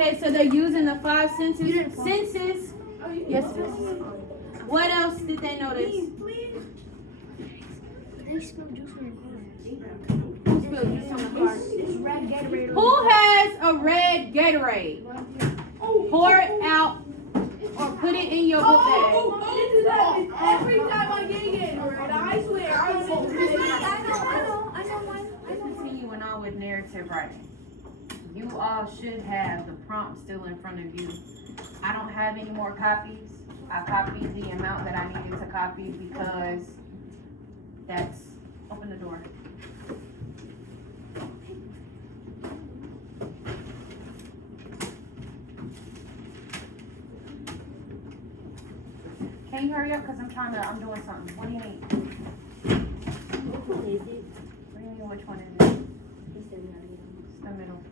Okay, so they're using the five senses. Senses. Yes, it is. What else did they notice? They spilled juice on your car. Who spilled juice on the car? It's red Gatorade. Who has a red Gatorade? Pour it out or put it in your book bag. This happens every time I get Gatorade. I swear. I know one. Continuing on with narrative writing. You all should have the prompt still in front of you. I don't have any more copies. I copied the amount that I needed to copy because that's, open the door. Can you hurry up? Because I'm doing something. What do you need? Which one is it? What do you mean, which one is it? He said no. It's the middle.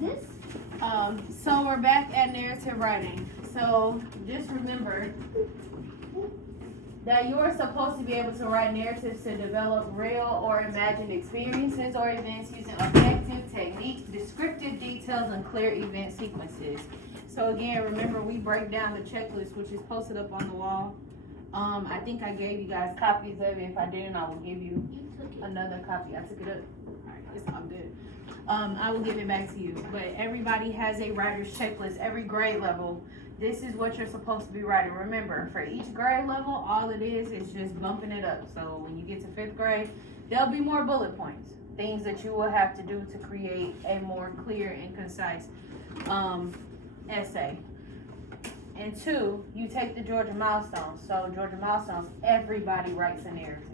This? So we're back at narrative writing. So just remember that you're supposed to be able to write narratives to develop real or imagined experiences or events using effective techniques, descriptive details, and clear event sequences. So again, remember we break down the checklist, which is posted up on the wall. I think I gave you guys copies of it. If I didn't, I will give you another copy. I took it up. All right, it's all good. I will give it back to you. But everybody has a writer's checklist, every grade level. This is what you're supposed to be writing. Remember, for each grade level, all it is just bumping it up. So when you get to 5th grade, there'll be more bullet points, things that you will have to do to create a more clear and concise essay. And 2, you take the Georgia milestones. So Georgia milestones, everybody writes a narrative.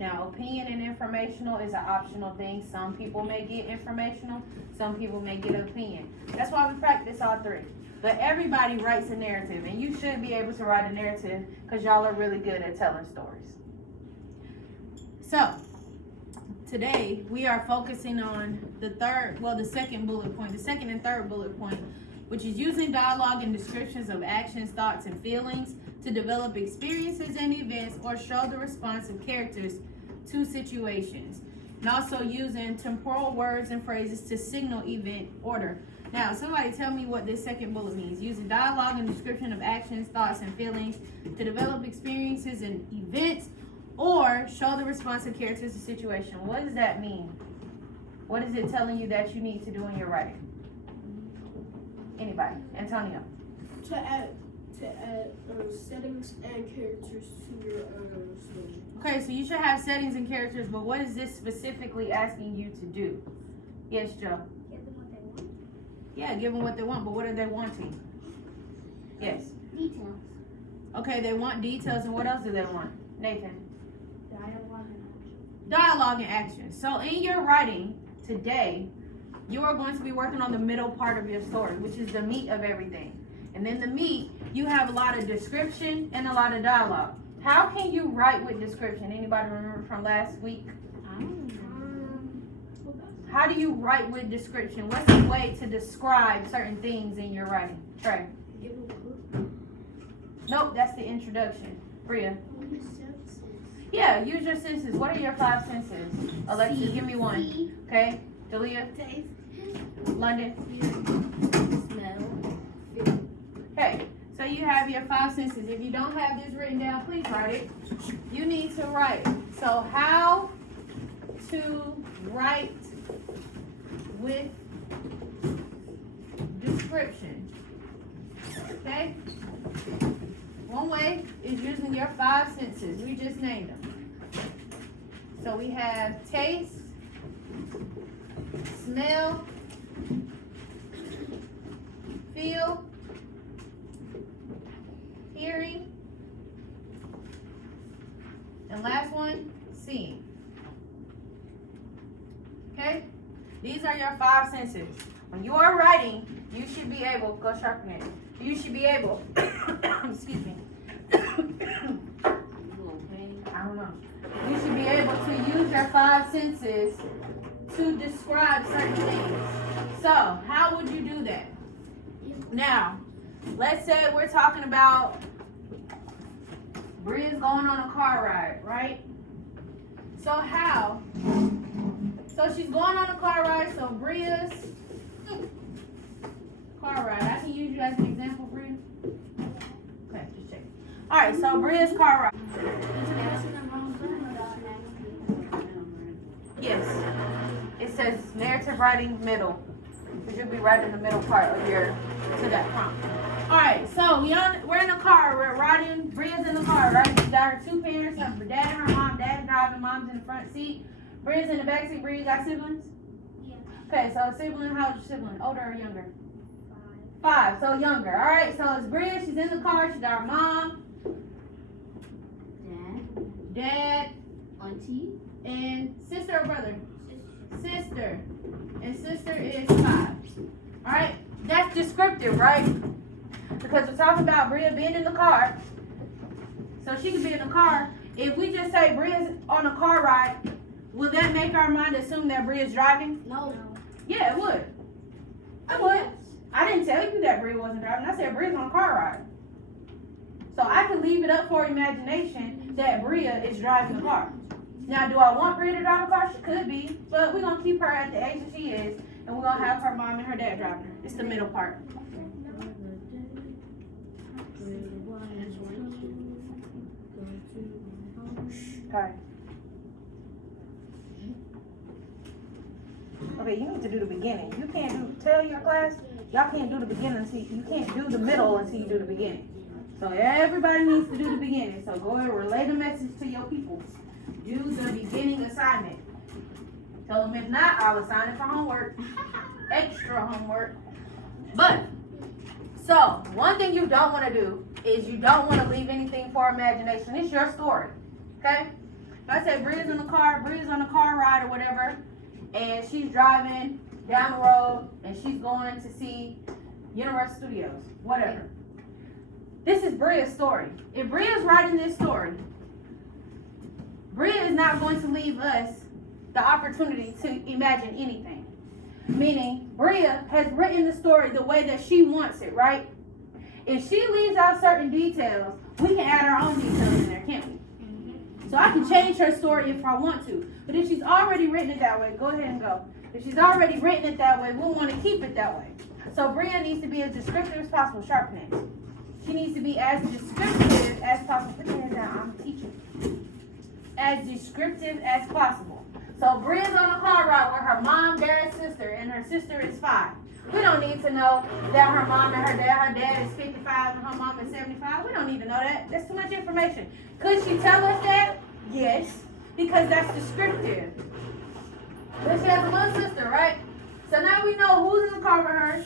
Now, opinion and informational is an optional thing. Some people may get informational, some people may get opinion. That's why we practice all 3. But everybody writes a narrative, and you should be able to write a narrative because y'all are really good at telling stories. So, today we are focusing on the second bullet point, the second and third bullet point, which is using dialogue and descriptions of actions, thoughts, and feelings to develop experiences and events or show the response of characters to situations. And also using temporal words and phrases to signal event order. Now, somebody tell me what this second bullet means. Using dialogue and description of actions, thoughts, and feelings to develop experiences and events or show the response of characters to situation. What does that mean? What is it telling you that you need to do in your writing? Anybody? Antonio. To add settings and characters to your story. Okay, so you should have settings and characters, but what is this specifically asking you to do? Yes, Joe. Give them what they want. Yeah, give them what they want, but what are they wanting? Yes. Details. Okay, they want details, and what else do they want? Nathan. Dialogue and action. Dialogue and action. So in your writing today, you are going to be working on the middle part of your story, which is the meat of everything. And then the meat, you have a lot of description and a lot of dialogue. How can you write with description? Anybody remember from last week? How do you write with description? What's a way to describe certain things in your writing? Trey. Give them a clue. Nope, that's the introduction. Bria. Use senses. Yeah, use your senses. What are your 5 senses? Alexis, give me one. See, Okay. Dalia. taste, London. smell. Okay. So you have your 5 senses. If you don't have this written down, please write it. You need to write. So how to write with description. Okay? One way is using your 5 senses. We just named them. So we have taste, smell, feel, hearing, and last one, seeing. Okay? These are your 5 senses. When you are writing, you should be able, go sharpen it. You should be able, excuse me. I don't know. You should be able to use your 5 senses to describe certain things. So, how would you do that? Now, let's say we're talking about Bria's going on a car ride, right? So how so she's going on a car ride. So Bria's car ride. I can use you as an example, Bria. Okay, just check. All right, so Bria's car ride. Yes. It says narrative writing middle. Because you'll be right in the middle part of your to that prompt. Alright, so we're in the car, we're riding, Bria's in the car, right? She's got her two parents, her dad and her mom, dad's driving, mom's in the front seat. Bria's in the back seat. Bria, you got siblings? Yeah. Okay, so sibling, how old is your sibling? Older or younger? 5, so younger. Alright, so it's Bria, she's in the car, she's got her mom, dad, Auntie. and sister or brother? Sister. And sister is 5. Alright? That's descriptive, right? Because we're talking about Bria being in the car. So she could be in the car. If we just say Bria's on a car ride, will that make our mind assume that Bria's driving? No. Yeah, it would. It would. I didn't tell you that Bria wasn't driving. I said Bria's on a car ride. So I can leave it up for imagination that Bria is driving the car. Now, do I want Bria to drive a car? She could be, but we're going to keep her at the age that she is, and we're going to have her mom and her dad driving her. It's the middle part. Okay. Okay, you need to do the beginning. You can't tell your class, y'all can't do the beginning until you can't do the middle until you do the beginning. So everybody needs to do the beginning. So go ahead and relay the message to your people. Do the beginning assignment. Tell them if not, I'll assign it for homework. Extra homework. But, so, one thing you don't want to do is you don't want to leave anything for imagination. It's your story. Okay? If I say Bria's in the car, Bria's on a car ride or whatever, and she's driving down the road and she's going to see Universal Studios, whatever. This is Bria's story. If Bria's writing this story, Bria is not going to leave us the opportunity to imagine anything. Meaning, Bria has written the story the way that she wants it, right? If she leaves out certain details, we can add our own details in there, can't we? So I can change her story if I want to. But if she's already written it that way, go ahead and go. If she's already written it that way, we'll want to keep it that way. So Bria needs to be as descriptive as possible. Sharpen it. She needs to be as descriptive as possible. Put your hand down. I'm teaching. As descriptive as possible. So Bria's on a car ride with her mom, dad, sister, and her sister is 5. We don't need to know that her mom and her dad is 55 and her mom is 75. We don't need to know that. That's too much information. Could she tell us that? Yes, because that's descriptive. But she has a little sister, right? So now we know who's in the car with her.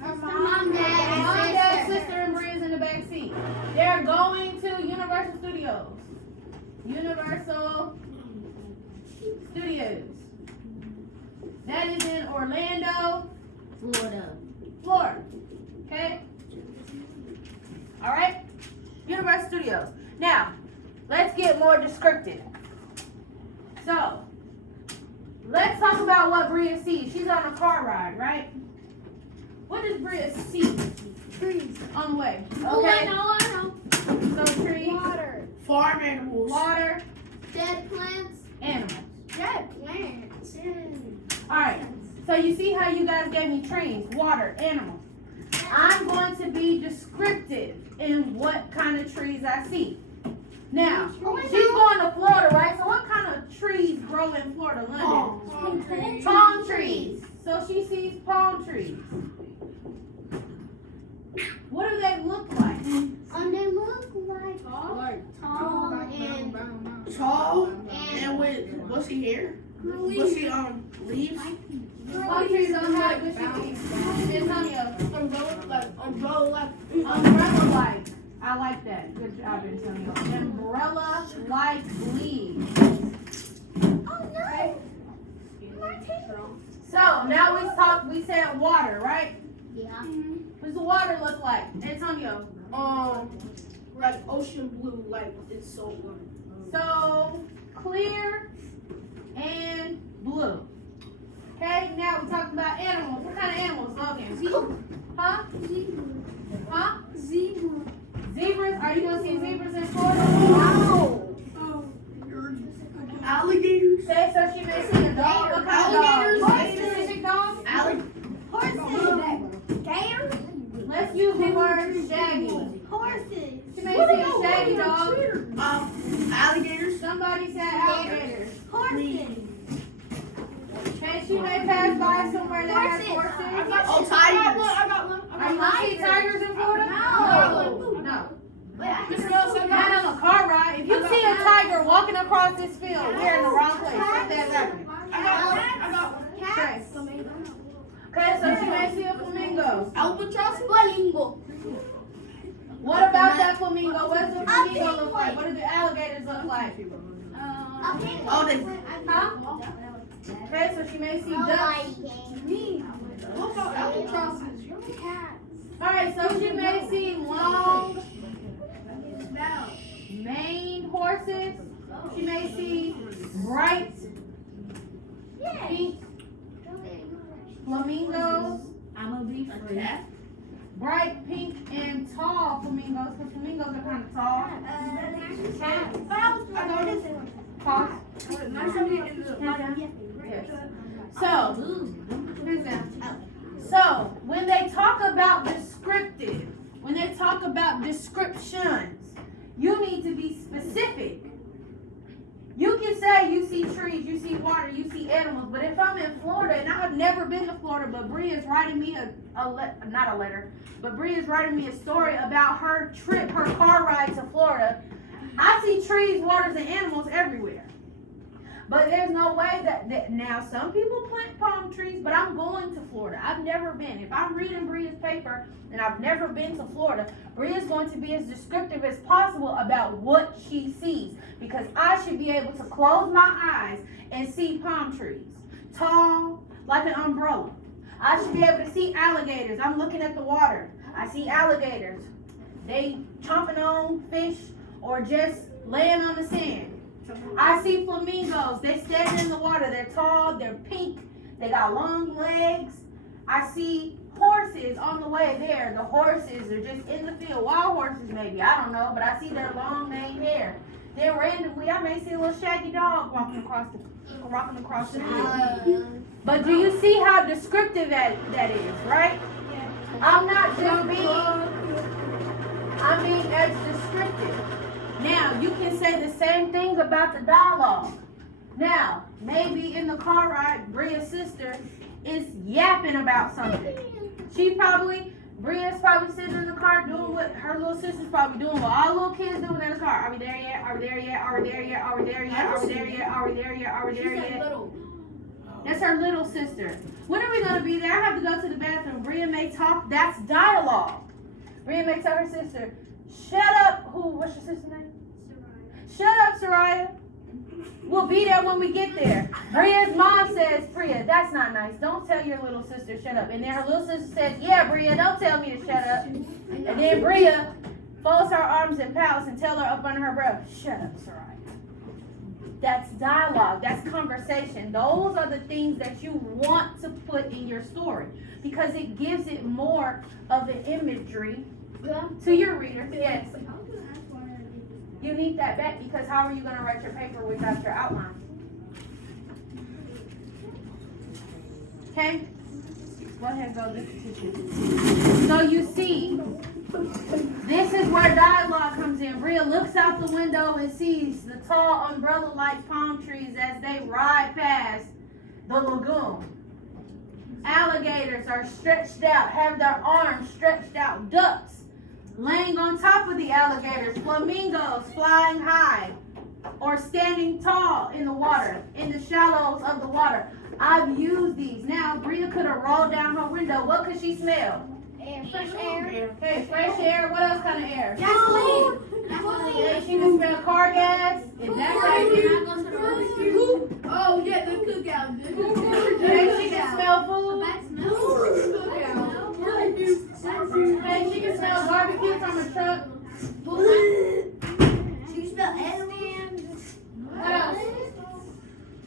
Her mom, Dad, sister, and Bria's in the back seat. They're going to Universal Studios. Universal Studios. That is in Orlando, Florida. Okay? Alright? Universal Studios. Now, let's get more descriptive. So, let's talk about what Bria sees. She's on a car ride, right? What does Bria see? Trees. On the way. Oh, Okay. I know. So trees. Water. Farm animals. Water. Dead plants. Animals. Dead plants. Alright. So you see how you guys gave me trees, water, animals. I'm going to be descriptive in what kind of trees I see. Now, she's going to Florida, right? So what kind of trees grow in Florida, London? Palm trees. Palm trees. So she sees palm trees. What do they look like? They look like tall and Tall and with bushy hair. Bushy leaves. Palm trees don't have bushy leaves. Antonio. Umbrella-like. I like that. Good job, Antonio. Umbrella-like leaves. oh no. So now we said water, right? Yeah. What does the water look like? Antonio. Like ocean blue, like it's so blue. So clear and blue. Okay, now we're talking about animals. What kind of animals, Logan? Huh? Huh? Zebras? Are you gonna see zebras in Florida? No. Alligators. Say so she may see a dog. What kind of anybody somewhere that has Horses. horses? Oh, tigers. I got one. Are you gonna see tigers in Florida? No. No. Wait, I Miss have Rose, I Not got on a car ride. If you see a tiger walking across this field, we're in the wrong place. Something's happening. I got one. Okay. Okay, so she may see a flamingo. Albatross. Flamingo. What about that flamingo? What does the flamingo look like? What do the alligators look like? Oh, they. Huh? Okay, so she may see ducks. What about albatrosses? Alright, so she may see long maned horses. She may see bright pink flamingos. I'm gonna be free. Bright pink and tall flamingos, because flamingos are kind of tall. Tall. Yes. So, here's them. So, when they talk about descriptive, when they talk about descriptions, you need to be specific. You can say you see trees, you see water, you see animals, but if I'm in Florida, and I have never been to Florida, but Bree is writing me not a letter, but Bree is writing me a story about her trip, her car ride to Florida. I see trees, waters, and animals everywhere. But there's no way that now some people plant palm trees, but I'm going to Florida. I've never been. If I'm reading Bria's paper and I've never been to Florida, Bria's going to be as descriptive as possible about what she sees, because I should be able to close my eyes and see palm trees, tall like an umbrella. I should be able to see alligators. I'm looking at the water. I see alligators. They chomping on fish or just laying on the sand. I see flamingos. They stand in the water. They're tall. They're pink. They got long legs. I see horses on the way there. The horses are just in the field. Wild horses maybe. I don't know. But I see their long maned hair. Then randomly I may see a little shaggy dog walking across the field. But do you see how descriptive that is, right? I'm not just I'm being as descriptive. Now, you can say the same thing about the dialogue. Now, maybe in the car ride, Bria's sister is yapping about something. Bria's probably sitting in the car doing what her little sister's probably doing, what all little kids doing in the car. Are we there yet? Are we there yet? Are we there yet? Are we there yet? Are we there yet? Are we there yet? Are we there yet? That's her little sister. When are we going to be there? I have to go to the bathroom. Bria may talk. That's dialogue. Bria may tell her sister, shut up. What's your sister's name? Shut up, Soraya. We'll be there when we get there. Bria's mom says, Bria, that's not nice. Don't tell your little sister shut up. And then her little sister says, yeah, Bria, don't tell me to shut up. And then Bria folds her arms and pouts and tell her up under her breath, shut up, Soraya. That's dialogue. That's conversation. Those are the things that you want to put in your story because it gives it more of an imagery to your reader. Yes. You need that back because how are you going to write your paper without your outline? Okay? Go ahead and go get the tissue. So you see, this is where dialogue comes in. Bria looks out the window and sees the tall umbrella-like palm trees as they ride past the lagoon. Alligators are stretched out, have their arms stretched out. Ducks laying on top of the alligators. Flamingos flying high or standing tall in the water, in the shallows of the water. I've used these. Now, Bria could have rolled down her window. What could she smell? Air, fresh air. Okay, fresh air. What else kind of air? Gasoline. Yeah, she can smell car gas. Is that right? Oh yeah, the cookout. Okay, she can smell food. Hey, she can smell barbecue from a truck. She smell aliens. What else?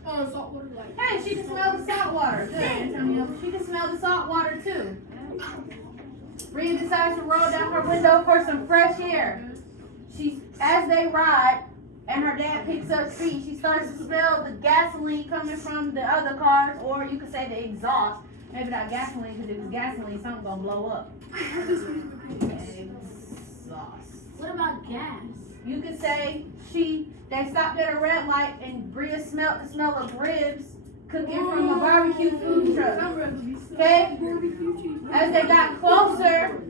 Oh, saltwater light. Hey, she can smell the salt water. Good, Antonio. She can smell the salt water too. Bria decides to roll down her window for some fresh air. As they ride, and her dad picks up speed, she starts to smell the gasoline coming from the other cars, or you could say the exhaust. Maybe not gasoline, because if it's gasoline, something's gonna blow up. Exhaust. What about gas? You could say they stopped at a red light and Bria smelled the smell of ribs cooking from a barbecue food truck. Okay? Barbecue cheese. As they got closer,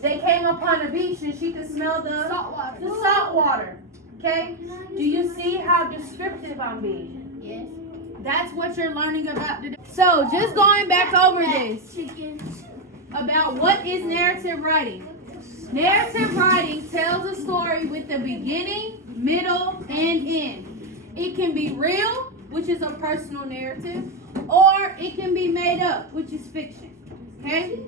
they came upon a beach and she could smell the salt water. Okay? Do you see how descriptive I'm being? Yes. That's what you're learning about today. So just going back over this Chicken. about what is narrative writing. Narrative writing tells a story with the beginning, middle, and end. It can be real, which is a personal narrative, or it can be made up, which is fiction. Okay?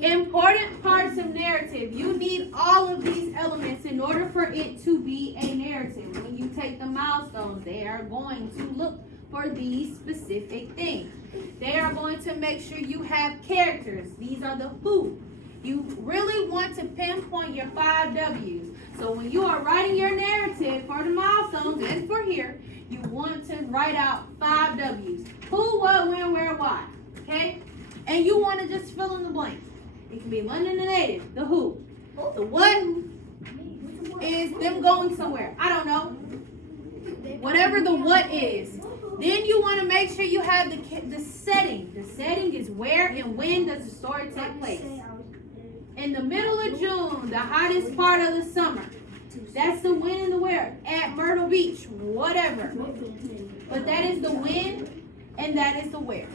Important parts of narrative. You need all of these elements in order for it to be a narrative. When you take the milestones, they are going to look for these specific things. They are going to make sure you have characters. These are the who. You really want to pinpoint your 5 W's. So when you are writing your narrative for the milestones and for here, you want to write out 5 W's. Who, what, when, where, why. Okay? And you want to just fill in the blanks. It can be London the native, the who. The what is them going somewhere. I don't know. Whatever the what is. Then you want to make sure you have the setting. The setting is where and when does the story take place. In the middle of June, the hottest part of the summer. That's the when and the where. At Myrtle Beach, whatever. But that is the when and that is the where.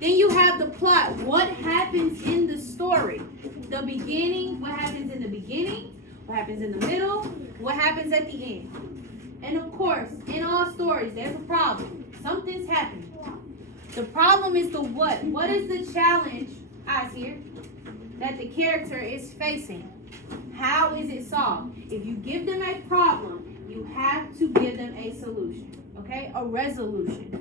Then you have the plot. What happens in the story? The beginning, what happens in the beginning, what happens in the middle, what happens at the end. And of course, in all stories, there's a problem. Something's happening. The problem is the what. What is the challenge, eyes here, that the character is facing? How is it solved? If you give them a problem, you have to give them a solution, okay? A resolution.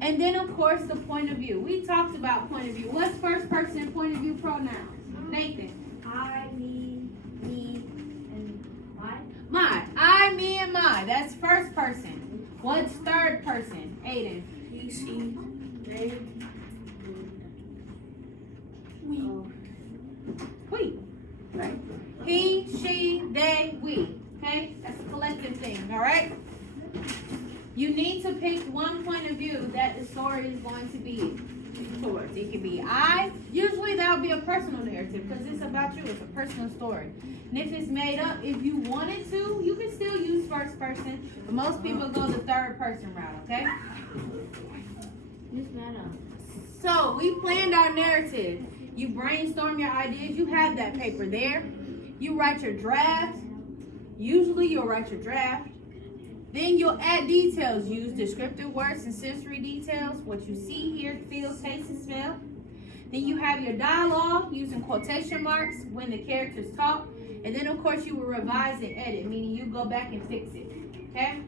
And then, of course, the point of view. We talked about point of view. What's first person point of view pronouns? Nathan. I, me, and my. My. I, me, and my. That's first person. What's third person? Aiden. He, she, they, We. Right. He, she, they, we. Okay? That's a collective thing, all right? You need to pick one point of view that the story is going to be towards. It can be I. Usually that would be a personal narrative because it's about you. It's a personal story. And if it's made up, if you wanted to, you can still use first person. But most people go the third person route, okay? So we planned our narrative. You brainstorm your ideas. You have that paper there. You write your draft. Usually you'll write your draft. Then you'll add details. Use descriptive words and sensory details. What you see, hear, feel, taste, and smell. Then you have your dialogue using quotation marks when the characters talk. And then, of course, you will revise and edit, meaning you go back and fix it. Okay?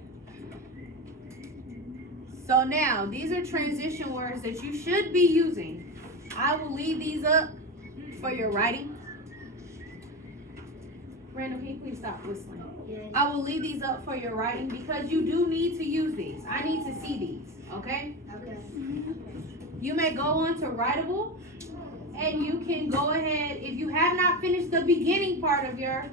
So now, these are transition words that you should be using. I will leave these up for your writing. Randall, can you please stop whistling? Yes. I will leave these up for your writing because you do need to use these. I need to see these, okay? Okay. You may go on to Writable, and you can go ahead. If you have not finished the beginning part of your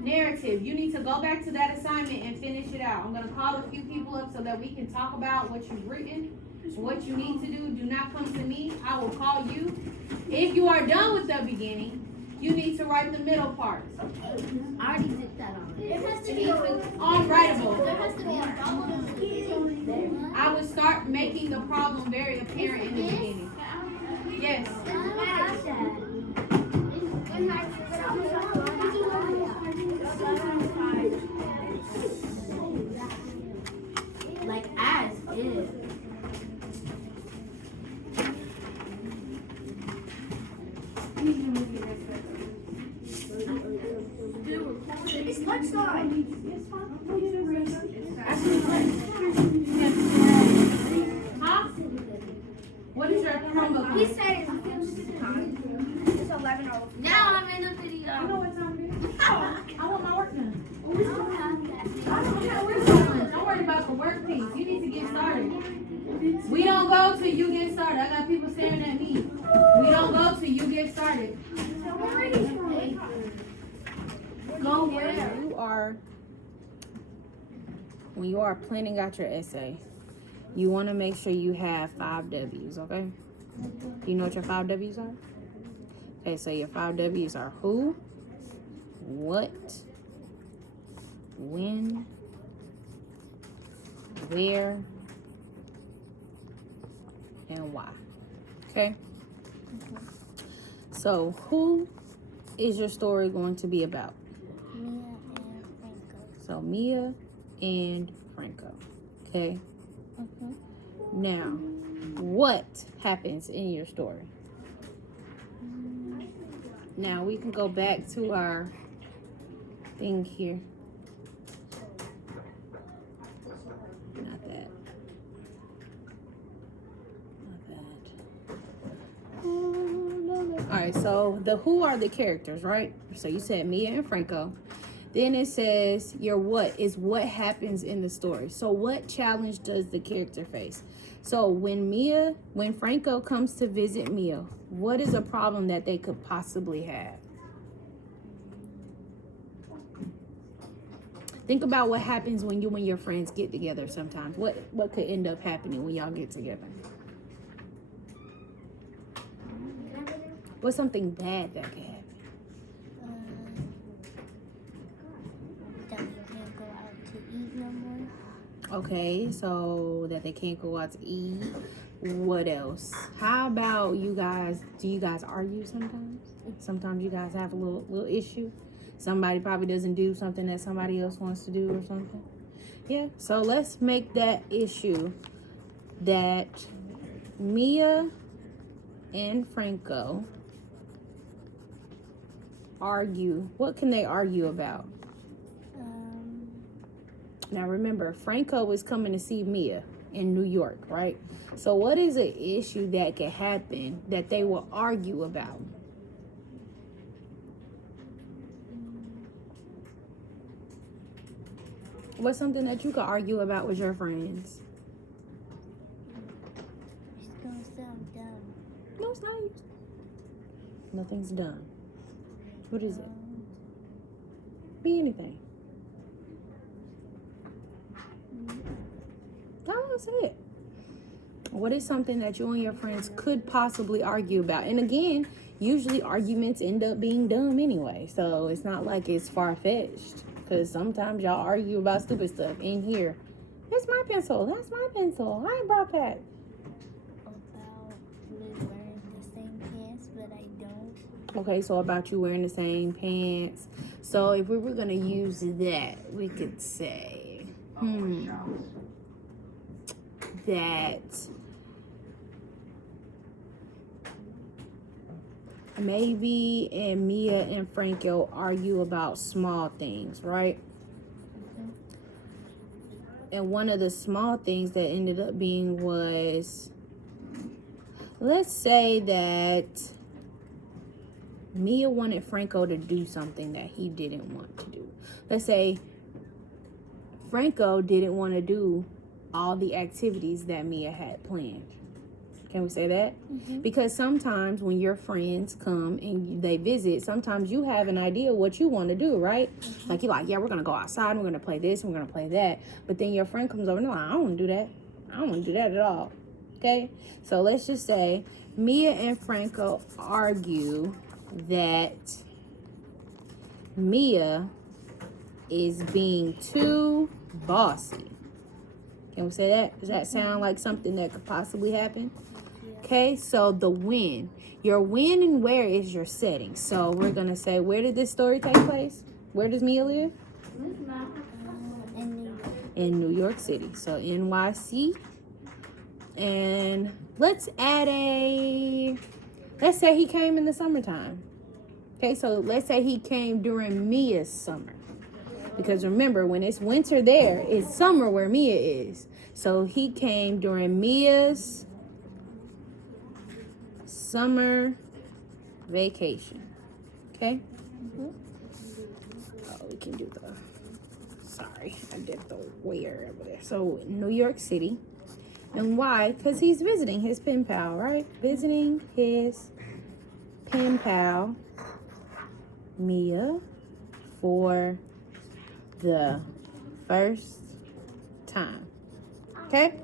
narrative, you need to go back to that assignment and finish it out. I'm going to call a few people up so that we can talk about what you've written, what you need to do. Do not come to me. I will call you. If you are done with the beginning, you need to write the middle part. I already did that on. There has to be On Writable. There has to be a problem. I would start making the problem very apparent in the beginning. Yes. Like as if. It's lunchtime. Huh? What is your Chromebook? He said it's 11:00. Now I'm in the video. You know what time it is? I want my work done. I don't have that. I don't have work done. Don't worry about the work piece. You need to get started. We don't go till you get started. I got people staring at me. We don't go till you get started. Go where? When you are planning out your essay, you want to make sure you have 5 W's, okay? You know what your 5 W's are? Okay, so your 5 W's are who, what, when, where, and why. Okay? So, who is your story going to be about? Mia and Franco. So, Mia and Franco. Okay? Now, what happens in your story? Now, we can go back to our thing here. Not that. Alright, so the who are the characters, right? So you said Mia and Franco. Then it says your what is what happens in the story. So what challenge does the character face? So when Franco comes to visit Mia, what is a problem that they could possibly have? Think about what happens when you and your friends get together sometimes. What could end up happening when y'all get together? What's something bad that could happen? That we can't go out to eat no more. Okay, so that they can't go out to eat. What else? How about you guys? Do you guys argue sometimes? Sometimes you guys have a little issue. Somebody probably doesn't do something that somebody else wants to do or something. Yeah, so let's make that issue that Mia and Franco argue. What can they argue about? Now remember, Franco is coming to see Mia in New York, right? So what is an issue that could happen that they will argue about? What's something that you could argue about with your friends? It's gonna sound dumb. No, it's not. Nothing's done. What is it? Be anything. That's it. What is something that you and your friends could possibly argue about? And again, usually arguments end up being dumb anyway. So it's not like it's far-fetched. Because sometimes y'all argue about stupid stuff in here. That's my pencil. That's my pencil. I ain't brought that. About me wearing the same pants, but I don't. Okay, so about you wearing the same pants. So if we were going to use that, we could say, that maybe and Mia and Franco argue about small things, right? And one of the small things that ended up being was, let's say that Mia wanted Franco to do something that he didn't want to do. Let's say Franco didn't want to do all the activities that Mia had planned. Can we say that? Because sometimes when your friends come and they visit, sometimes you have an idea what you want to do, right? Like you're like, yeah, we're going to go outside and we're going to play this and we're going to play that. But then your friend comes over and like, I don't want to do that. I don't want to do that at all. Okay? So let's just say Mia and Franco argue that Mia is being too bossy. Can we say that? Does that sound like something that could possibly happen? Okay, so the when. Your when and where is your setting. So we're going to say, where did this story take place? Where does Mia live? In New York City. So NYC. And let's say he came in the summertime. Okay, so let's say he came during Mia's summer. Because remember, when it's winter there, it's summer where Mia is. So he came during Mia's summer vacation. Okay? Oh, we can do sorry, I did the where over there. So New York City. And why? Because he's visiting his pen pal, right? Visiting his pen pal, Mia, for the first time. Okay?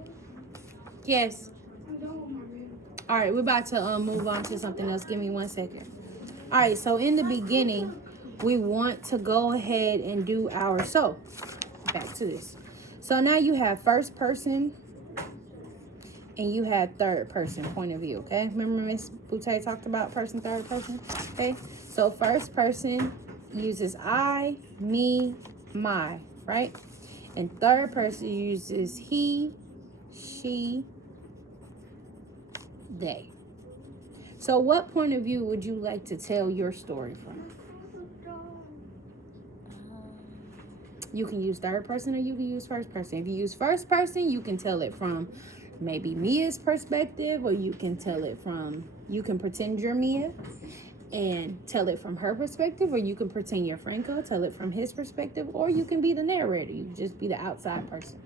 Yes. I'm done with my video. All right, we're about to move on to something else. Give me 1 second. All right, so in the beginning, we want to go ahead and do our back to this. So now you have first person and you have third person point of view, okay? Remember Miss Boutte talked about person, third person, okay? So first person uses I, me, my, right? And third person uses he, she, they. So what point of view would you like to tell your story from? You can use third person or you can use first person. If you use first person, you can tell it from maybe Mia's perspective, or you can tell it from, you can pretend you're Mia and tell it from her perspective, or you can pretend you're Franco, tell it from his perspective, or you can be the narrator. You just be the outside person.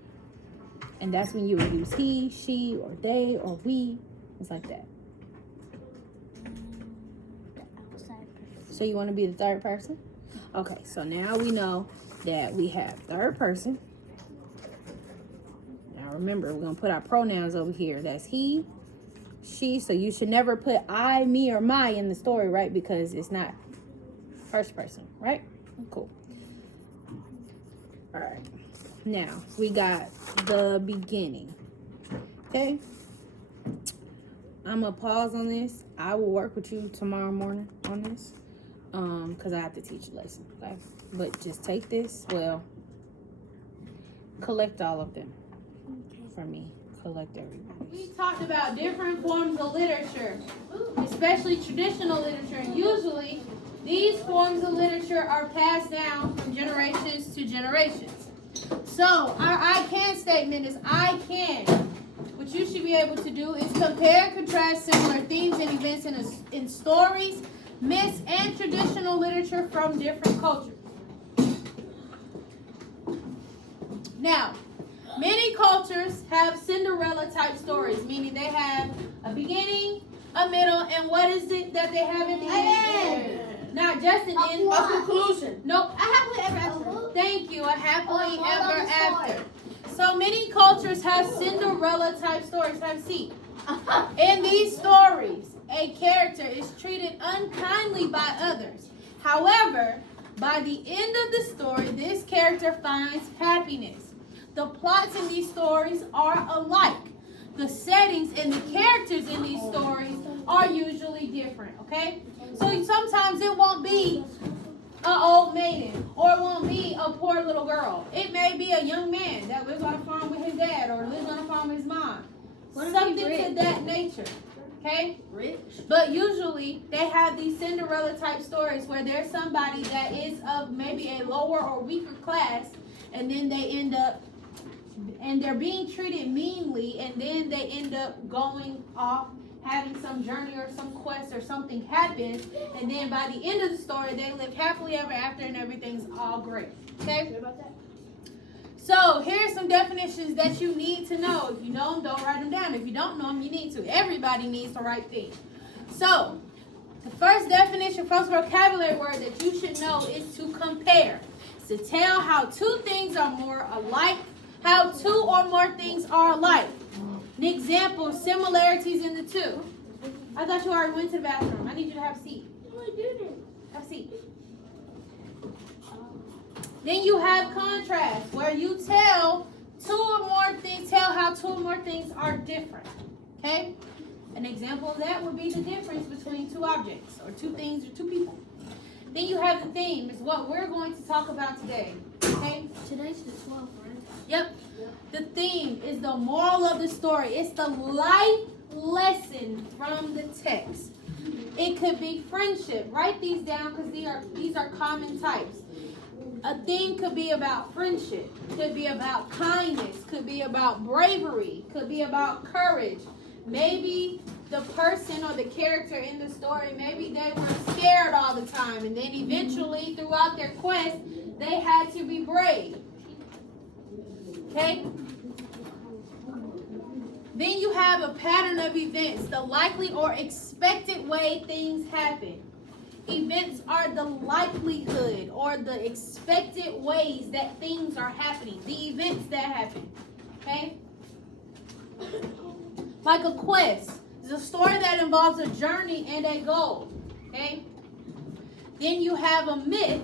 And that's when you would use he, she, or they, or we. It's like that. The outside person. So you want to be the third person? Okay, so now we know that we have third person. Now remember, we're going to put our pronouns over here. That's he, she. So you should never put I, me, or my in the story, right? Because it's not first person, right? Cool. All right. Now, we got the beginning. Okay? I'm going to pause on this. I will work with you tomorrow morning on this. Because I have to teach a lesson, okay? But just take this, collect all of them for me. Collect everybody. We talked about different forms of literature, especially traditional literature. And usually, these forms of literature are passed down from generations to generations. So, our I can statement is I can. What you should be able to do is compare and contrast similar themes and events in stories, myths, and traditional literature from different cultures. Now, many cultures have Cinderella type stories, meaning they have a beginning, a middle, and what is it that they have in the end? Not just an end. A conclusion. Nope. A happily ever after. Thank you. A happily ever after. So many cultures have Cinderella type stories. Have a seat. In these stories, a character is treated unkindly by others. However, by the end of the story, this character finds happiness. The plots in these stories are alike. The settings and the characters in these stories are usually different, okay? So sometimes it won't be an old maiden, or it won't be a poor little girl. It may be a young man that lives on a farm with his dad, or lives on a farm with his mom. Something to that nature, okay? Rich. But usually they have these Cinderella type stories where there's somebody that is of maybe a lower or weaker class, and then they end up, and they're being treated meanly, and then they end up going off, having some journey or some quest or something happens, and then by the end of the story, they live happily ever after and everything's all great. Okay? What about that? So here's some definitions that you need to know. If you know them, don't write them down. If you don't know them, you need to. Everybody needs the right thing. So the first definition, first vocabulary word that you should know is to compare. It's to tell how two things are more alike, how two or more things are alike. An example, similarities in the two. I thought you already went to the bathroom. I need you to have a seat. No, I didn't. Have a seat. Then you have contrast, where you tell how two or more things are different. Okay? An example of that would be the difference between two objects, or two things, or two people. Then you have the theme, is what we're going to talk about today. Okay? Today's the 12th, right? Yep. The theme is the moral of the story. It's the life lesson from the text. It could be friendship. Write these down because these are common types. A theme could be about friendship, could be about kindness, could be about bravery, could be about courage. Maybe the person or the character in the story, maybe they were scared all the time, and then eventually throughout their quest, they had to be brave. Okay? Then you have a pattern of events, the likely or expected way things happen. Events are the likelihood or the expected ways that things are happening. The events that happen. Okay? like a quest. It's a story that involves a journey and a goal. Okay? Then you have a myth,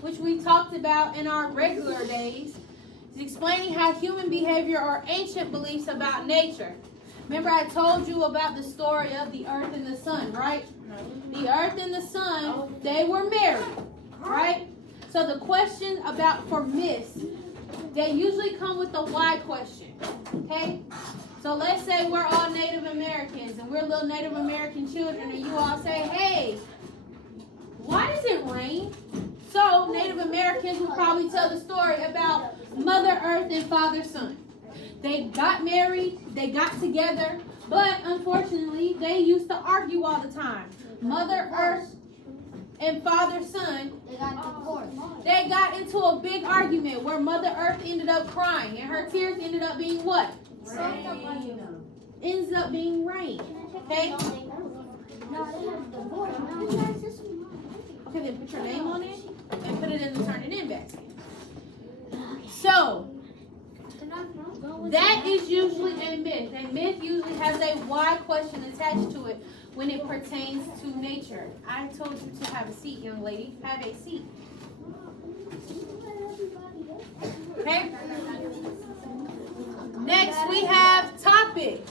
which we talked about in our regular days. It's explaining how human behavior or ancient beliefs about nature. Remember I told you about the story of the earth and the sun, right? The earth and the sun, they were married, right? So the question for myths, they usually come with the why question, okay? So let's say we're all Native Americans and we're little Native American children and you all say, hey, why does it rain? So Native Americans will probably tell the story about Mother Earth and Father Sun. They got married, they got together, but unfortunately they used to argue all the time. Mother Earth and Father Sun, they got into a big argument where Mother Earth ended up crying and her tears ended up being what? Rain. Ends up being rain. Okay? Okay, then put your name on it and put it in the turn it in basket. So, that is usually a myth. A myth usually has a why question attached to it when it pertains to nature. I told you to have a seat, young lady. Have a seat. Okay? Next, we have topic,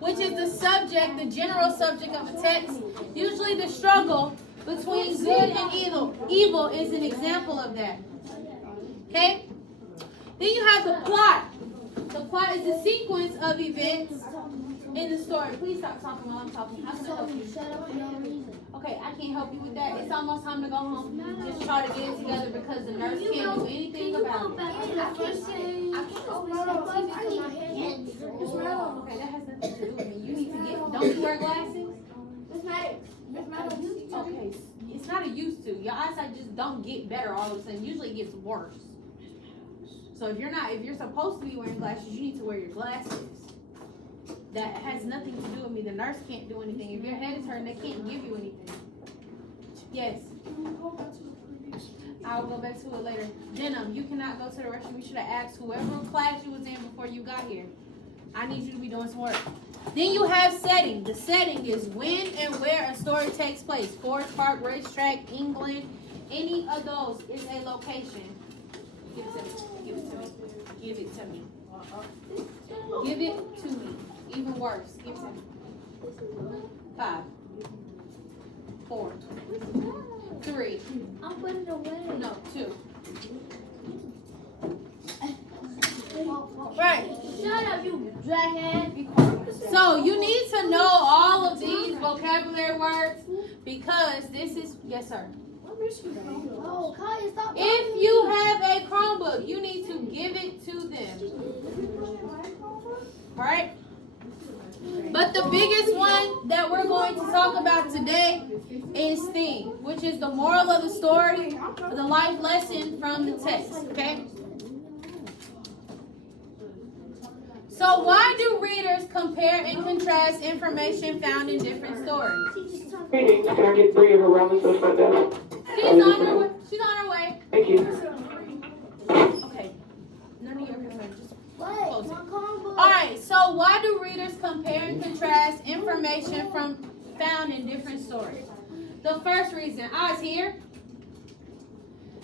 which is the subject, the general subject of a text. Usually the struggle between good and evil. Evil is an example of that. Okay? Then you have the plot. The plot is the sequence of events in the story. Please stop talking while I'm talking. How can I help you? Okay, I can't help you with that. It's almost time to go home. Just try to get it together because the nurse can't do anything about it. Okay, that has nothing to do with me. You need to get. Don't you wear glasses? Okay, it's not a used to. Your eyesight just don't get better all of a sudden. Usually it gets worse. So if you're supposed to be wearing glasses, you need to wear your glasses. That has nothing to do with me. The nurse can't do anything. If your head is hurting, they can't give you anything. Yes. I'll go back to it later. Denim, you cannot go to the restroom. You should have asked whoever class you was in before you got here. I need you to be doing some work. Then you have setting. The setting is when and where a story takes place. Forest Park, racetrack, England, any of those is a location. Give it to me. Give it to me. Give it to me. Give it to me. Even worse. Give it to me. 5, 4, 3. I'm putting it away. No, 2. Right. Shut up, you draghead. So you need to know all of these vocabulary words because this is, yes sir. Oh, Kaya, stop. If you have a Chromebook, you need to give it to them. Alright? But the biggest one that we're going to talk about today is theme, which is the moral of the story, the life lesson from the text. Okay? So why do readers compare and contrast information found in different stories? Greetings, can I get 3 of her ramen to the front desk? She's on her way. She's on her way. Thank you. Okay. None of your concern. Just close it. Alright, so why do readers compare and contrast information found in different stories? The first reason, eyes here.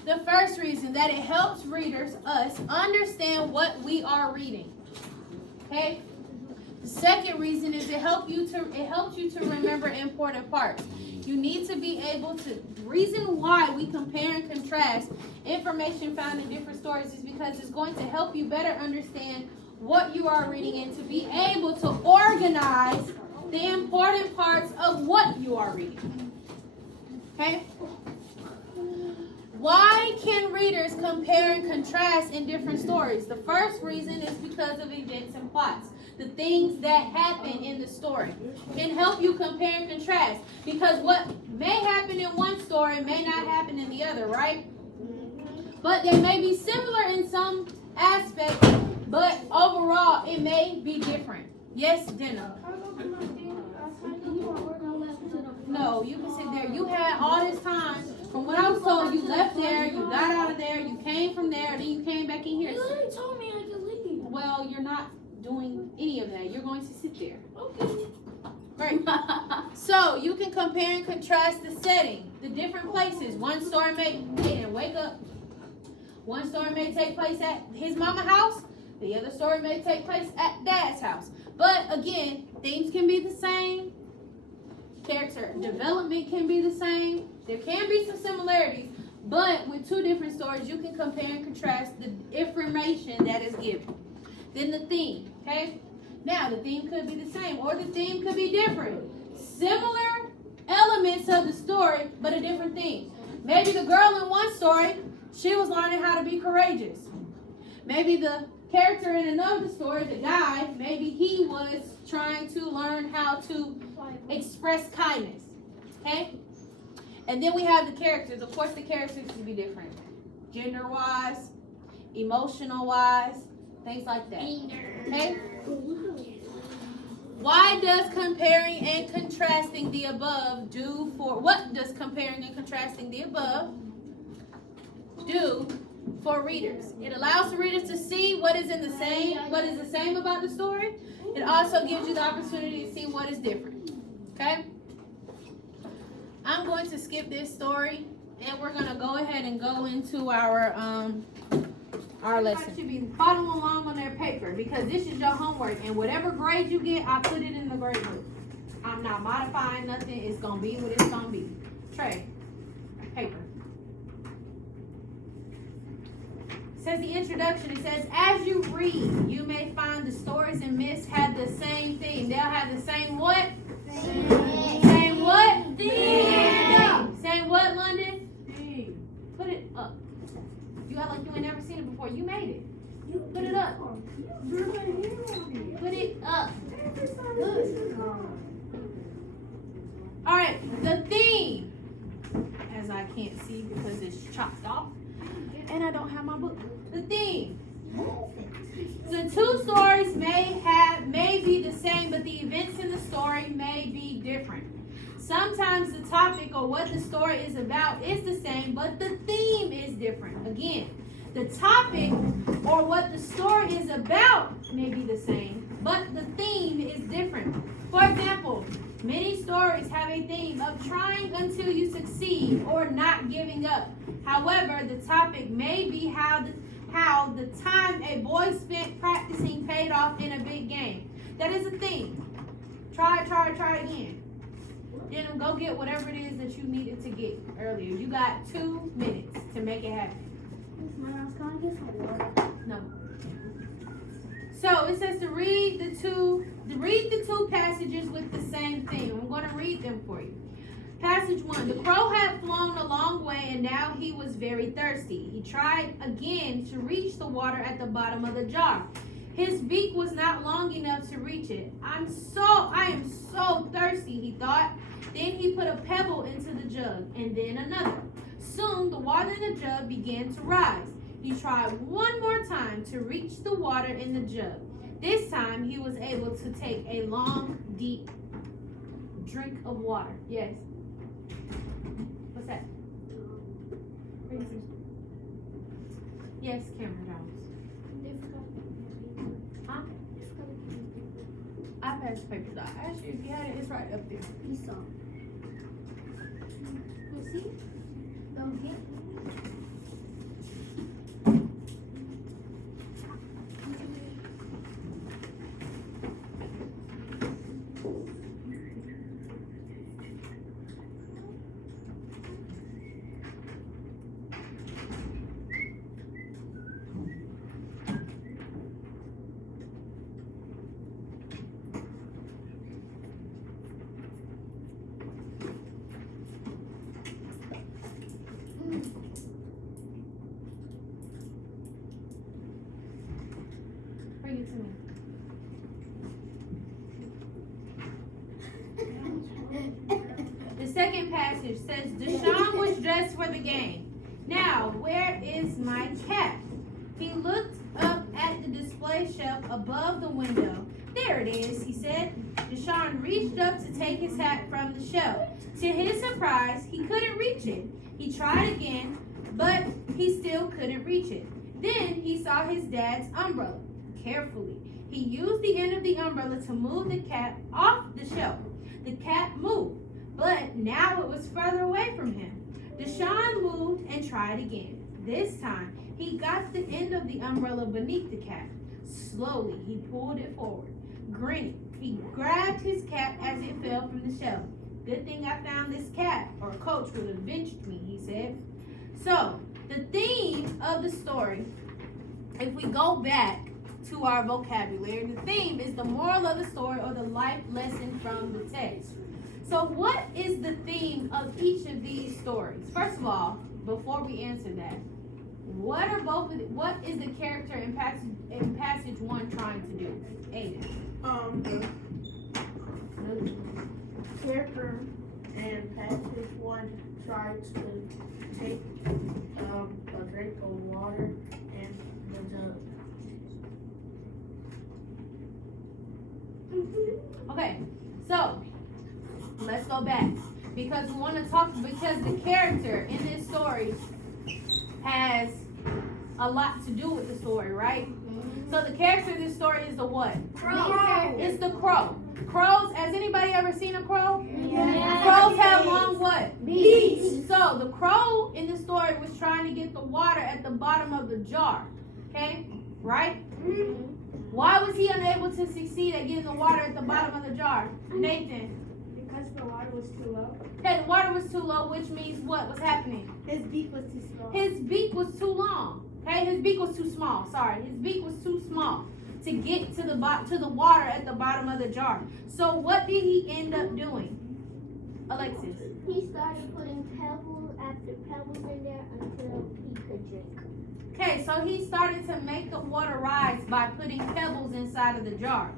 The first reason that it helps readers, us, understand what we are reading. Okay? The second reason is it helps you to remember important parts. You need to be able to. The reason why we compare and contrast information found in different stories is because it's going to help you better understand what you are reading and to be able to organize the important parts of what you are reading. Okay? Why can readers compare and contrast in different stories? The first reason is because of events and plots. The things that happen in the story can help you compare and contrast because what may happen in one story may not happen in the other, right? But they may be similar in some aspects, but overall it may be different. Yes, Denna? No, you can sit there. You had all this time. From what I was told, you left there, you got out of there, you came from there, then you came back in here. You already told me I could leave. Well, you're not doing anything. any of that. You're going to sit there. Okay. Great. So you can compare and contrast the setting, the different places. One story wake up. One story may take place at his mama's house. The other story may take place at dad's house. But again, themes can be the same. Character development can be the same. There can be some similarities. But with two different stories, you can compare and contrast the information that is given. Then the theme, okay? Now, the theme could be the same or the theme could be different. Similar elements of the story, but a different theme. Maybe the girl in one story, she was learning how to be courageous. Maybe the character in another story, the guy, maybe he was trying to learn how to express kindness, okay? And then we have the characters. Of course, the characters can be different. Gender-wise, emotional-wise, things like that. Okay? What does comparing and contrasting the above do for readers? It allows the readers to see what is the same about the story. It also gives you the opportunity to see what is different. Okay? I'm going to skip this story and we're going to go ahead and go into our lesson. Should be following along on their paper because this is your homework, and whatever grade you get, I put it in the grade book. I'm not modifying nothing. It's going to be what it's going to be. Trey, paper. It says the introduction. It says, as you read, you may find the stories and myths have the same theme. They'll have the same what? Same what? Theme. Same what, London? Theme. Put it up. You act like you ain't never seen it before. You made it. Put it up. Put it up. All right, the theme. As I can't see because it's chopped off. And I don't have my book. The theme. The two stories may be the same, but the events in the story may be different. Sometimes the topic or what the story is about is the same, but the theme is different. Again, the topic or what the story is about may be the same, but the theme is different. For example, many stories have a theme of trying until you succeed or not giving up. However, the topic may be how the time a boy spent practicing paid off in a big game. That is a theme. Try again. Then go get whatever it is that you needed to get earlier. You got 2 minutes to make it happen. No. So it says to read the two passages with the same theme. I'm going to read them for you. Passage 1. The crow had flown a long way and now he was very thirsty. He tried again to reach the water at the bottom of the jar. His beak was not long enough to reach it. I am so thirsty, he thought. Then he put a pebble into the jug and then another. Soon the water in the jug began to rise. He tried one more time to reach the water in the jug. This time he was able to take a long, deep drink of water. Yes. What's that? Yes, Cameron Jones. Huh? I passed the papers out. I asked you if you had it. It's right up there. You saw. You see? Don't get it. Bring it to me. The second passage says, Deshaun was dressed for the game. Now, where is my cap? He looked up at the display shelf above the window. There it is, he said. Deshaun reached up to take his hat from the shelf. To his surprise, he couldn't reach it. He tried again, but he still couldn't reach it. Then he saw his dad's umbrella. Carefully, He used the end of the umbrella to move the cap off the shelf. The cap moved, but now it was further away from him. Deshaun moved and tried again. This time, he got the end of the umbrella beneath the cap. Slowly, he pulled it forward. Grinning, he grabbed his cap as it fell from the shelf. Good thing I found this cap, or Coach would have benched me, he said. So, the theme of the story, if we go back to our vocabulary, the theme is the moral of the story or the life lesson from the text. So what is the theme of each of these stories? First of all, before we answer that, what is the character in passage 1 trying to do? Aiden. The character in passage 1 tried to take a drink of water and the jug. Okay, so let's go back because we want to talk because the character in this story has a lot to do with the story, right? So the character in this story is the what? Crow. It's the crow. Crows, has anybody ever seen a crow? Yes. Crows have long what? Beaks. So the crow in the story was trying to get the water at the bottom of the jar. Okay? Right? Why was he unable to succeed at getting the water at the bottom of the jar? Nathan. Because the water was too low. Okay, the water was too low, which means what was happening? His beak was too small. His beak was too long. Okay, his beak was too small. Sorry, his beak was too small to get to the water at the bottom of the jar. So what did he end up doing? Alexis. He started putting pebbles after pebbles in there until he could drink. Okay, so he started to make the water rise by putting pebbles inside of the jar.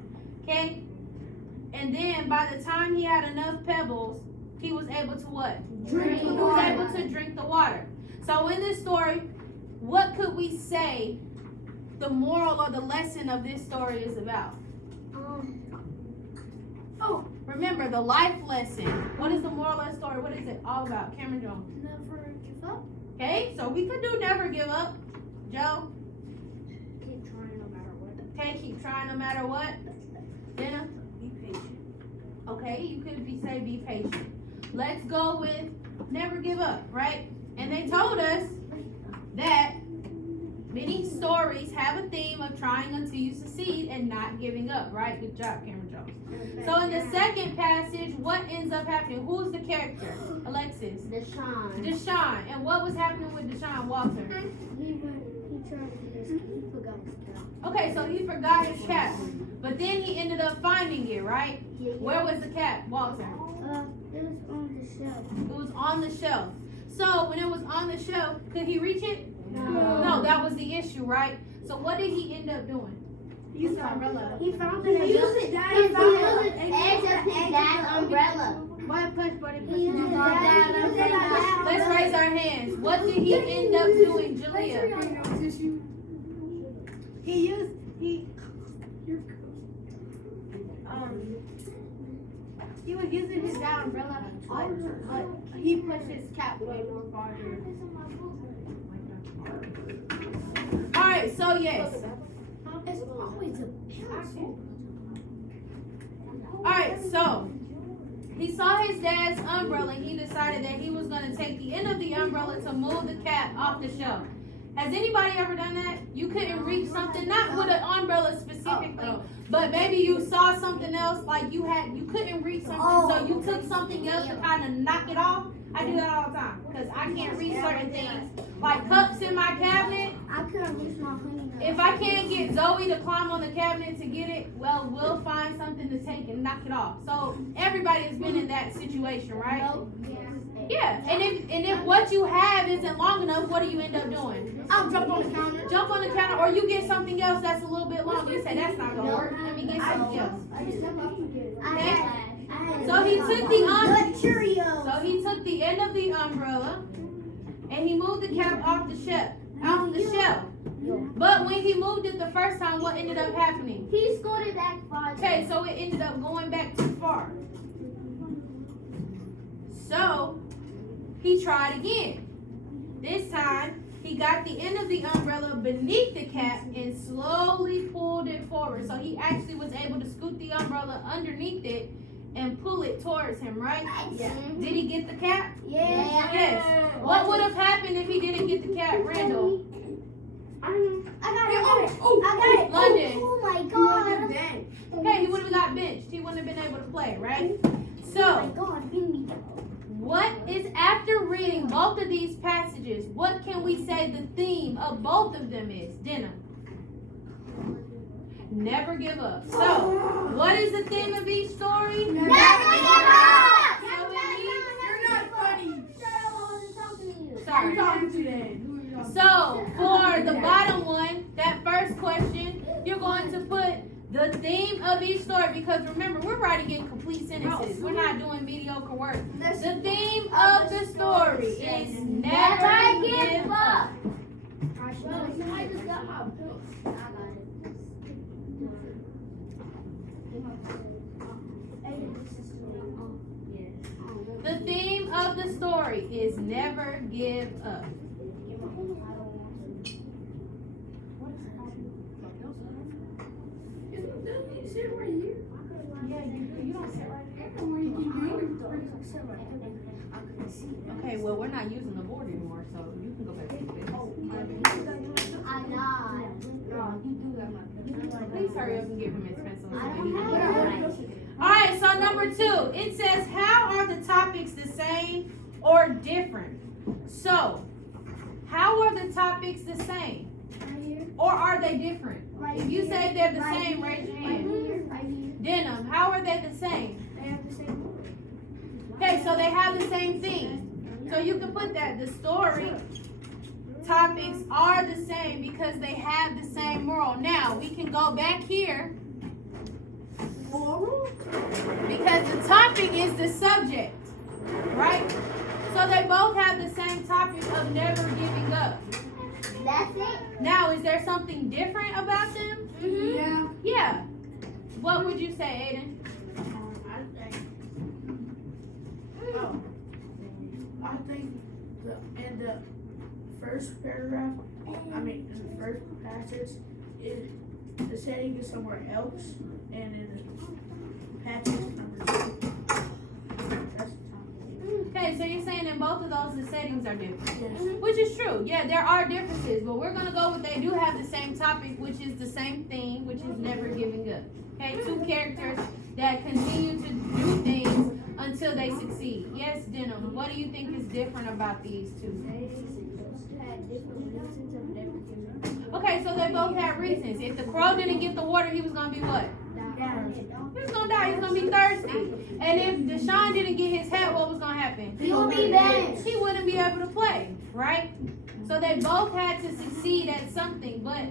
Okay? And then by the time he had enough pebbles, he was able to what? Drink the He was water. able to drink the water. So in this story, what could we say the moral or the lesson of this story is about? Remember, the life lesson. What is the moral of the story? What is it all about? Cameron Jones. Never give up. Okay, so we could do never give up. Joe? Keep trying no matter what. Okay, keep trying no matter what. Jenna? Be patient. Okay, you could say be patient. Let's go with never give up, right? And they told us that many stories have a theme of trying until you succeed and not giving up, right? Good job, Cameron Jones. So in the second passage, what ends up happening? Who's the character? Alexis. Deshaun. And what was happening with Deshaun Walter? He tried he forgot his cap. Okay, so he forgot his cap. But then he ended up finding it, right? Where was the cap, Walter? It was on the shelf. It was on the shelf. So when it was on the shelf, could he reach it? No. No, that was the issue, right? So what did he end up doing? He used the umbrella. He found He it. used it. He found the edge of his dad's umbrella. Boy, push, buddy, push. He used his dad's umbrella. Let's raise our hands. What did he end up doing, Julia? He was using his dad's umbrella, but he pushed his cap way more farther. All right, so yes. It's always a pencil. All right, so he saw his dad's umbrella and he decided that he was going to take the end of the umbrella to move the cap off the shelf. Has anybody ever done that? You couldn't reach something, not with an umbrella specifically, but maybe you saw something else, like you couldn't reach something, so you took something else to kind of knock it off. I do that all the time because I can't reach certain things, like cups in my cabinet. I couldn't reach my honey. If I can't get Zoe to climb on the cabinet to get it, well, we'll find something to take and knock it off. So everybody has been in that situation, right? Yeah, and if what you have isn't long enough, what do you end up doing? I'll jump on the counter. Jump on the counter, or you get something else that's a little bit longer. You say that's not gonna work. Let me get something else. So he took the end of the umbrella, and he moved the cap off the shelf. But when he moved it the first time, what ended up happening? He scored it back farther. Okay, so it ended up going back too far. So he tried again. This time He got the end of the umbrella beneath the cap and slowly pulled it forward. So he actually was able to scoot the umbrella underneath it and pull it towards him, right? Yeah. Did he get the cap? Yeah. Yes. What would have happened if he didn't get the cap, Randall? I got it. London. Oh my god. Okay, he would have got benched. He wouldn't have been able to play, right? Oh my So, god. Pin me. what is, after reading both of these passages, what can we say the theme of both of them is? Denim. Never give up. So, what is the theme of each story? Never give up. So it means- You're not funny. Sorry. I'm talking to them. So, for the bottom one, that first question, you're going to put the theme of each story, because remember, we're writing in complete sentences. We're not doing mediocre work. The theme of the story is never give up. I just got my book. The theme of the story is never give up. Sit right here. Yeah, you don't sit right here. Okay, well, we're not using the board anymore, so you can go back to this. I'm not. Please hurry up and give him his pencil. so I that don't he can have get it. it. All right, so number 2, it says, how are the topics the same or different? So, how are the topics the same? Right here. Or are they different? Right If you here. say they're the Right same, here. raise your Right hand. here. Right here. Denim, how are they the same? They have the same. Okay, so they have the same thing. So you can put that. The story topics are the same because they have the same moral. Now, we can go back here because the topic is the subject, right? So they both have the same topic of never giving up. That's it. Now, is there something different about them? Yeah. Yeah. What would you say, Aiden? I think in the first paragraph, in the first passage, the setting is somewhere else, and in the passage number 2, that's the topic. Okay, so you're saying in both of those the settings are different. Yes. Which is true. Yeah, there are differences, but we're gonna go with they do have the same topic, which is the same thing, which is never giving up. Okay, 2 characters that continue to do things until they succeed. Yes, Denim, what do you think is different about these 2? Okay, so they both had reasons. If the crow didn't get the water, he was gonna be what? He was gonna die. He was gonna be thirsty. And if Deshaun didn't get his hat, what was gonna happen? He will be benched. He wouldn't be able to play, right? So they both had to succeed at something, but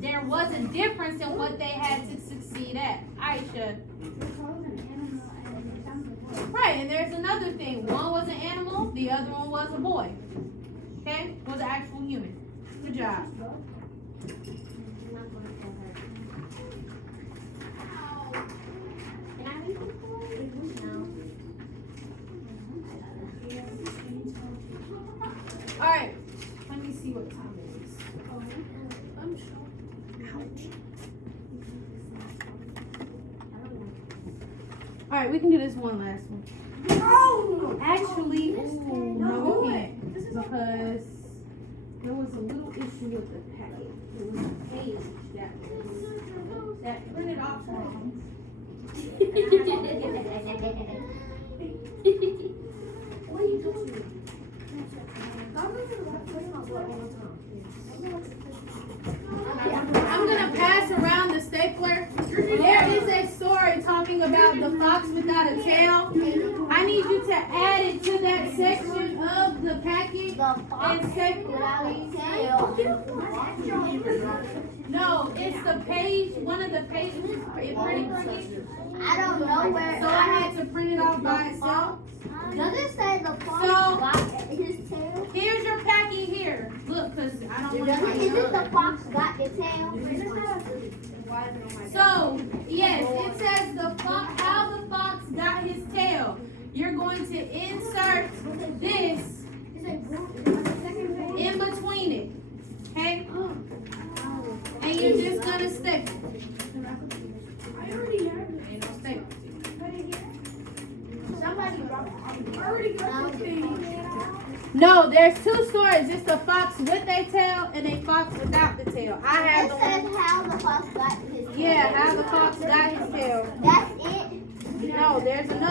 there was a difference in what they had to succeed at. Aisha. Right, and there's another thing. One was an animal, the other one was a boy. Okay? Was an actual human. Good job. Alright, let me see what time it is. Alright, we can do this one last one. Actually, no, we can't. Because there was a little issue with the packet. There was a page that printed off wrong. What are you doing? I'm gonna pass around the stapler. There is a story talking about the fox without a tail. I need you to add it to that section of the packet and say, no, it's the page, one of the pages it printed crooked. I don't know where. So I had to print it off by itself. Does it say the fox So- got his tail? Here's your packet here. Look, cause I don't want to. Is it the fox got the tail? So, yes, it says the fox, how the fox got his tail. You're going to insert this in between it. No, there's two stories. It's the fox with a tail and a fox without the tail. I have It the says one. how the fox got his tail. Yeah, how the fox got his tail. That's it. No, there's another.